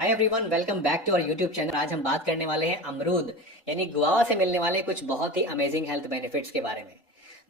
Hi everyone, welcome back to our YouTube channel. आज हम बात करने वाले हैं अमरूद यानी गुआवा से मिलने वाले कुछ बहुत ही अमेजिंग हेल्थ बेनिफिट्स के बारे में।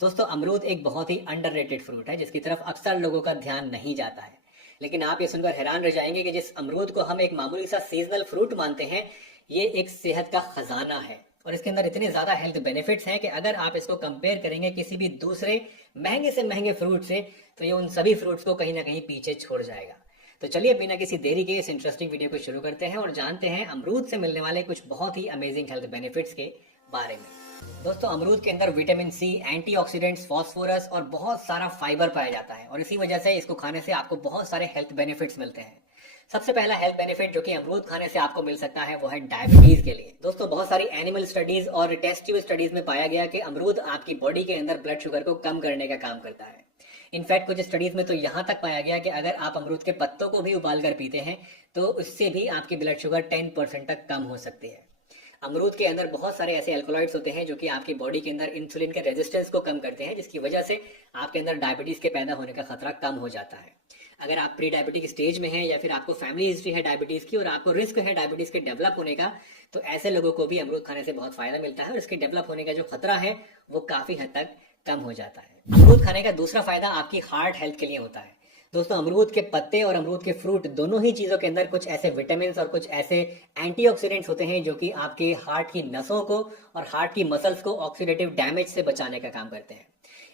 दोस्तों, अमरूद एक बहुत ही अंडररेटेड फ्रूट है जिसकी तरफ अक्सर लोगों का ध्यान नहीं जाता है। लेकिन आप ये सुनकर हैरान रह जाएंगे कि जिस अमरूद को हम एक मामूली सा सीजनल फ्रूट मानते हैं, ये एक सेहत का खजाना है और इसके अंदर इतने ज्यादा हेल्थ बेनिफिट्स हैं कि अगर आप इसको कंपेयर करेंगे किसी भी दूसरे महंगे से महंगे फ्रूट से, तो ये उन सभी फ्रूट्स को कहीं ना कहीं पीछे छोड़ जाएगा। तो चलिए बिना किसी देरी के इस इंटरेस्टिंग वीडियो को शुरू करते हैं और जानते हैं अमरूद से मिलने वाले कुछ बहुत ही अमेजिंग हेल्थ बेनिफिट्स के बारे में। दोस्तों, अमरूद के अंदर विटामिन सी, एंटीऑक्सीडेंट्स, फास्फोरस और बहुत सारा फाइबर पाया जाता है और इसी वजह से इसको खाने से आपको बहुत सारे हेल्थ बेनिफिट्स मिलते हैं। सबसे पहला हेल्थ बेनिफिट जो कि अमरूद खाने से आपको मिल सकता है वो है डायबिटीज के लिए। दोस्तों, बहुत सारी एनिमल स्टडीज और टेस्ट ट्यूब स्टडीज में पाया गया कि अमरूद आपकी बॉडी के अंदर ब्लड शुगर को कम करने का काम करता है। इनफैक्ट कुछ स्टडीज में तो यहाँ तक पाया गया कि अगर आप अमरूद के पत्तों को भी उबाल कर पीते हैं तो उससे भी आपकी ब्लड शुगर 10% तक कम हो सकती है। अमरूद के अंदर बहुत सारे ऐसे एल्कोलॉइड्स होते हैं जो कि आपकी बॉडी के अंदर इंसुलिन के रेजिस्टेंस को कम करते हैं, जिसकी वजह से आपके अंदर डायबिटीज के पैदा होने का खतरा कम हो जाता है। अगर आप प्री डायबिटिक स्टेज में हैं या फिर आपको फैमिली हिस्ट्री है डायबिटीज की और आपको रिस्क है डायबिटीज के डेवलप होने का, तो ऐसे लोगों को भी अमरूद खाने से बहुत फायदा मिलता है और इसके डेवलप होने का जो खतरा है वो काफी हद तक कम हो जाता है। अमरूद खाने का दूसरा फायदा आपकी हार्ट हेल्थ के लिए होता है। दोस्तों, अमरूद के पत्ते और अमरूद के फ्रूट दोनों ही चीजों के अंदर कुछ ऐसे विटामिन और कुछ ऐसे एंटीऑक्सीडेंट्स होते हैं जो कि आपके हार्ट की नसों को और हार्ट की मसल्स को ऑक्सीडेटिव डैमेज से बचाने का काम करते हैं।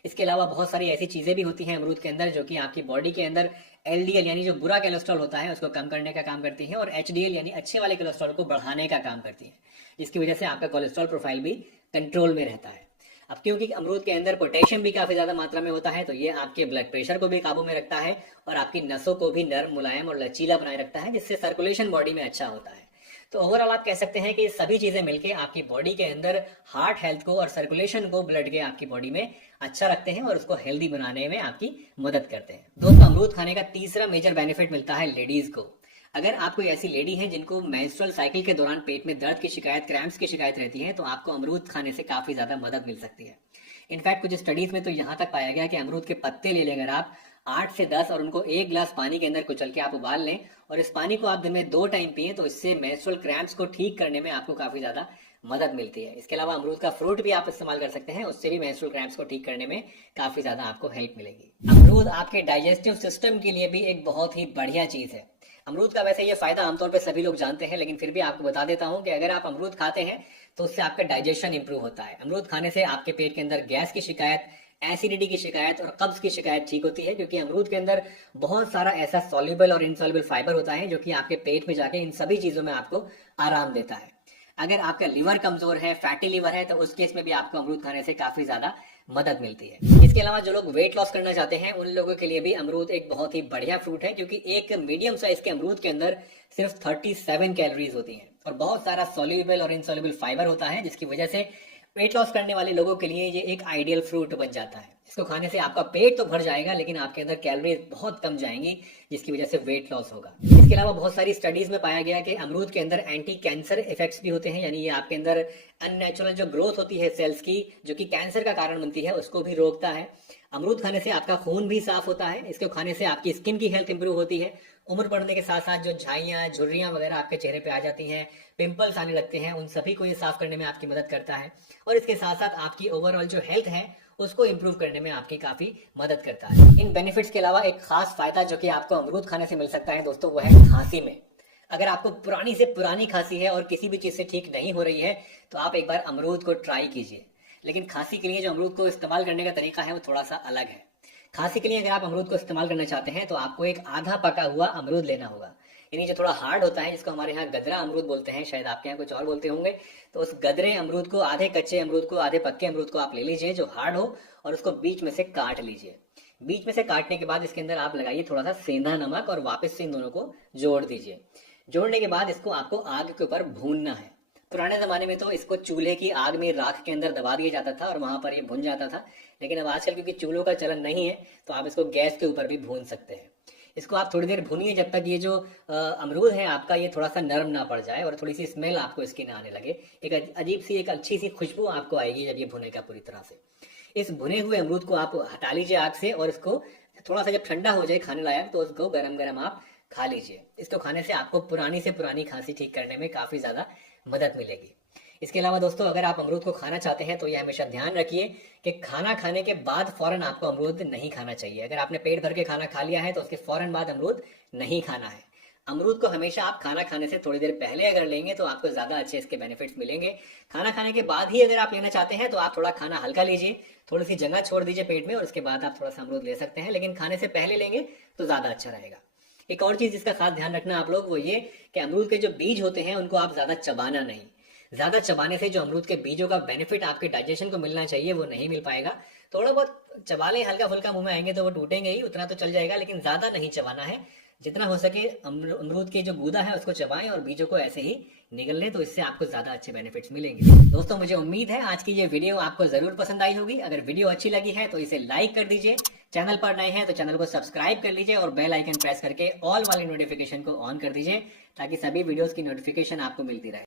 इसके अलावा बहुत सारी ऐसी चीजें भी होती हैं अमरूद के अंदर जो कि आपकी बॉडी के अंदर एलडीएल यानी जो बुरा कोलेस्ट्रॉल होता है उसको कम करने का काम करती है और एचडीएल यानी अच्छे वाले कोलेस्ट्रॉल को बढ़ाने का काम करती है, जिसकी वजह से आपका कोलेस्ट्रॉल प्रोफाइल भी कंट्रोल में रहता है। अब क्योंकि अमरूद के अंदर पोटेशियम भी काफी ज्यादा मात्रा में होता है, तो ये आपके ब्लड प्रेशर को भी काबू में रखता है और आपकी नसों को भी नर्म, मुलायम और लचीला बनाए रखता है, जिससे सर्कुलेशन बॉडी में अच्छा होता है। तो ओवरऑल आप कह सकते हैं कि ये सभी चीजें मिलकर आपकी बॉडी के अंदर हार्ट हेल्थ को और सर्कुलेशन को, ब्लड के आपकी बॉडी में अच्छा रखते हैं और उसको हेल्दी बनाने में आपकी मदद करते हैं। दोस्तों, अमरूद खाने का तीसरा मेजर बेनिफिट मिलता है लेडीज को। अगर आप कोई ऐसी लेडी है जिनको मेंस्ट्रुअल साइकिल के दौरान पेट में दर्द की शिकायत, क्रैम्प्स की शिकायत रहती है, तो आपको अमरूद खाने से काफी ज्यादा मदद मिल सकती है। इनफैक्ट कुछ स्टडीज में तो यहाँ तक पाया गया कि अमरूद के पत्ते ले लें अगर आप 8 से 10 और उनको 1 गिलास पानी के अंदर कुचल के आप उबाल लें और इस पानी को आप दिन में 2 टाइम पिए, तो इससे मेंस्ट्रुअल क्रैम्प्स को ठीक करने में आपको काफी ज्यादा मदद मिलती है। इसके अलावा अमरूद का फ्रूट भी आप इस्तेमाल कर सकते हैं, उससे भी मेंस्ट्रुअल क्रैम्प्स को ठीक करने में काफी ज्यादा आपको हेल्प मिलेगी। अमरूद आपके डाइजेस्टिव सिस्टम के लिए भी एक बहुत ही बढ़िया चीज है। अमरूद का वैसे ये फायदा आमतौर पर सभी लोग जानते हैं, लेकिन फिर भी आपको बता देता हूँ कि अगर आप अमरूद खाते हैं तो उससे आपका डाइजेशन इंप्रूव होता है। अमरूद खाने से आपके पेट के अंदर गैस की शिकायत, एसिडिटी की शिकायत और कब्ज की शिकायत ठीक होती है, क्योंकि अमरूद के अंदर बहुत सारा ऐसा सॉल्युबल और इनसॉल्युबल फाइबर होता है जो कि आपके पेट में जाके इन सभी चीजों में आपको आराम देता है। अगर आपका लिवर कमजोर है, फैटी लिवर है, तो उस केस में भी आपको अमरूद खाने से काफी ज्यादा मदद मिलती है। इसके अलावा जो लोग वेट लॉस करना चाहते हैं उन लोगों के लिए भी अमरूद एक बहुत ही बढ़िया फ्रूट है, क्योंकि एक मीडियम साइज के अमरूद के अंदर सिर्फ 37 कैलोरीज होती हैं और बहुत सारा सॉल्युबल और इनसॉल्युबल फाइबर होता है, जिसकी वजह से वेट लॉस करने वाले लोगों के लिए ये एक आइडियल फ्रूट बन जाता है। इसको खाने से आपका पेट तो भर जाएगा लेकिन आपके अंदर कैलोरीज बहुत कम जाएंगी, जिसकी वजह से वेट लॉस होगा। इसके अलावा बहुत सारी स्टडीज में पाया गया कि अमरूद के अंदर एंटी कैंसर इफेक्ट्स भी होते हैं, यानी ये आपके अंदर अननेचुरल जो ग्रोथ होती है सेल्स की, जो कि कैंसर का कारण बनती है, उसको भी रोकता है। अमरूद खाने से आपका खून भी साफ होता है। इसको खाने से आपकी स्किन की हेल्थ इंप्रूव होती है। उम्र बढ़ने के साथ साथ जो झाइयाँ, झुर्रियाँ वगैरह आपके चेहरे पे आ जाती हैं, पिंपल्स आने लगते हैं, उन सभी को ये साफ करने में आपकी मदद करता है और इसके साथ साथ आपकी ओवरऑल जो हेल्थ है उसको इंप्रूव करने में आपकी काफी मदद करता है। इन बेनिफिट्स के अलावा एक खास फायदा जो कि आपको अमरूद खाने से मिल सकता है दोस्तों, वो है खांसी में। अगर आपको पुरानी से पुरानी खांसी है और किसी भी चीज से ठीक नहीं हो रही है तो आप एक बार अमरूद को ट्राई कीजिए। लेकिन खांसी के लिए जो अमरूद को इस्तेमाल करने का तरीका है वो थोड़ा सा अलग है। खांसी के लिए अगर आप अमरूद को इस्तेमाल करना चाहते हैं तो आपको एक आधा पका हुआ अमरूद लेना होगा, यानी जो थोड़ा हार्ड होता है, जिसको हमारे यहाँ गदरा अमरूद बोलते हैं, शायद आपके यहाँ कुछ और बोलते होंगे। तो उस गदरे अमरूद को, आधे कच्चे अमरूद को, आधे पक्के अमरूद को आप ले लीजिए जो हार्ड हो और उसको बीच में से काट लीजिए। बीच में से काटने के बाद इसके अंदर आप लगाइए थोड़ा सा सेंधा नमक और वापस से इन दोनों को जोड़ दीजिए। जोड़ने के बाद इसको आपको आग के ऊपर भूनना है। पुराने जमाने में तो इसको चूल्हे की आग में राख के अंदर दबा दिया जाता था और वहां पर ये भुन जाता था, लेकिन अब आजकल क्योंकि चूल्हों का चलन नहीं है तो आप इसको गैस के ऊपर भी भून सकते हैं। इसको आप थोड़ी देर भूनिए जब तक ये जो अमरूद है आपका ये थोड़ा सा नरम ना पड़ जाए और थोड़ी सी स्मेल आपको इसकी ना आने लगे। एक अजीब सी, एक अच्छी सी खुशबू आपको आएगी जब ये भुनेगा पूरी तरह से। इस भुने हुए अमरूद को आप हटा लीजिए आग से और इसको थोड़ा सा जब ठंडा हो जाए खाने लायक तो उसको गरम गरम आप खा लीजिए। इसको खाने से आपको पुरानी से पुरानी खांसी ठीक करने में काफ़ी ज़्यादा मदद मिलेगी। इसके अलावा दोस्तों, अगर आप अमरूद को खाना चाहते हैं तो यह हमेशा ध्यान रखिए कि खाना खाने के बाद फ़ौरन आपको अमरूद नहीं खाना चाहिए। अगर आपने पेट भर के खाना खा लिया है तो उसके फ़ौरन बाद अमरूद नहीं खाना है। अमरूद को हमेशा आप खाना खाने से थोड़ी देर पहले अगर लेंगे तो आपको ज़्यादा अच्छे इसके बेनिफिट्स मिलेंगे। खाना खाने के बाद ही अगर आप लेना चाहते हैं तो आप थोड़ा खाना हल्का लीजिए, थोड़ी सी जगह छोड़ दीजिए पेट में और उसके बाद आप थोड़ा सा अमरूद ले सकते हैं, लेकिन खाने से पहले लेंगे तो ज़्यादा अच्छा रहेगा। एक और चीज़ जिसका खास ध्यान रखना आप लोग वो ये कि अमरूद के जो बीज होते हैं उनको आप ज़्यादा चबाना नहीं। ज़्यादा चबाने से जो अमरूद के बीजों का बेनिफिट आपके डाइजेशन को मिलना चाहिए वो नहीं मिल पाएगा। थोड़ा बहुत चबा लें, हल्का फुल्का मुंह में आएंगे तो वो टूटेंगे ही, उतना तो चल जाएगा, लेकिन ज़्यादा नहीं चबाना है। जितना हो सके अमरूद की जो गूदा है उसको चबाएं और बीजों को ऐसे ही निगल लें, तो इससे आपको ज़्यादा अच्छे बेनिफिट्स मिलेंगे। दोस्तों, मुझे उम्मीद है आज की ये वीडियो आपको ज़रूर पसंद आई होगी। अगर वीडियो अच्छी लगी है तो इसे लाइक कर दीजिए, चैनल पर नए हैं तो चैनल को सब्सक्राइब कर लीजिए और बेल आइकन प्रेस करके ऑल वाली नोटिफिकेशन को ऑन कर दीजिए ताकि सभी वीडियोस की नोटिफिकेशन आपको मिलती रहे।